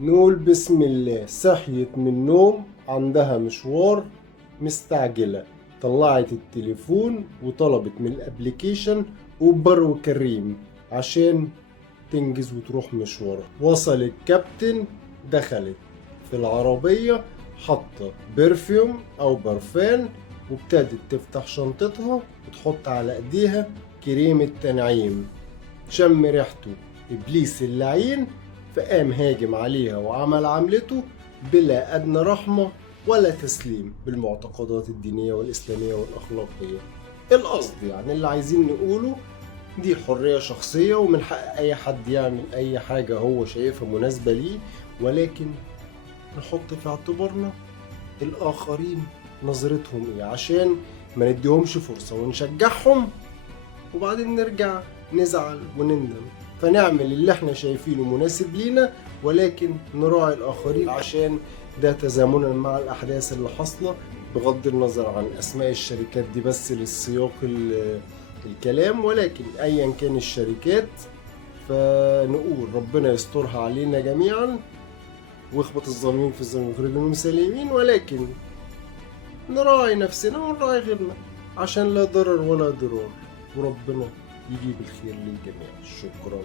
نقول بسم الله. صحيت من النوم عندها مشوار، مستعجلة، طلعت التليفون وطلبت من الابليكيشن اوبر وكريم عشان تنجز وتروح مشوارها. وصل الكابتن، دخلت في العربية، حاطة برفيوم او برفان، وابتدت تفتح شنطتها وتحط على ايديها كريم التنعيم. شم ريحته ابليس اللعين، فقام هاجم عليها وعمل عملته بلا ادنى رحمة ولا تسليم بالمعتقدات الدينية والاسلامية والاخلاقية. القصد يعني اللي عايزين نقوله، دي حرية شخصية ومن حق اي حد يعمل اي حاجة هو شايفها مناسبة ليه، ولكن نحط في اعتبارنا الاخرين نظرتهم ايه عشان ما نديهمش فرصة ونشجعهم وبعدين نرجع نزعل ونندم. فنعمل اللي احنا شايفينه مناسب لينا، ولكن نراعي الآخرين عشان ده تزامنا مع الأحداث اللي حاصلة، بغض النظر عن أسماء الشركات دي بس للسياق الكلام. ولكن أيا كان الشركات فنقول ربنا يسترها علينا جميعا واخبط الظالمين في الظلم ويخرجهم مسالمين، ولكن نراعي نفسنا ونراعي غيرنا عشان لا ضرر ولا ضرار، وربنا يجيب الخير للجميع. شكرا.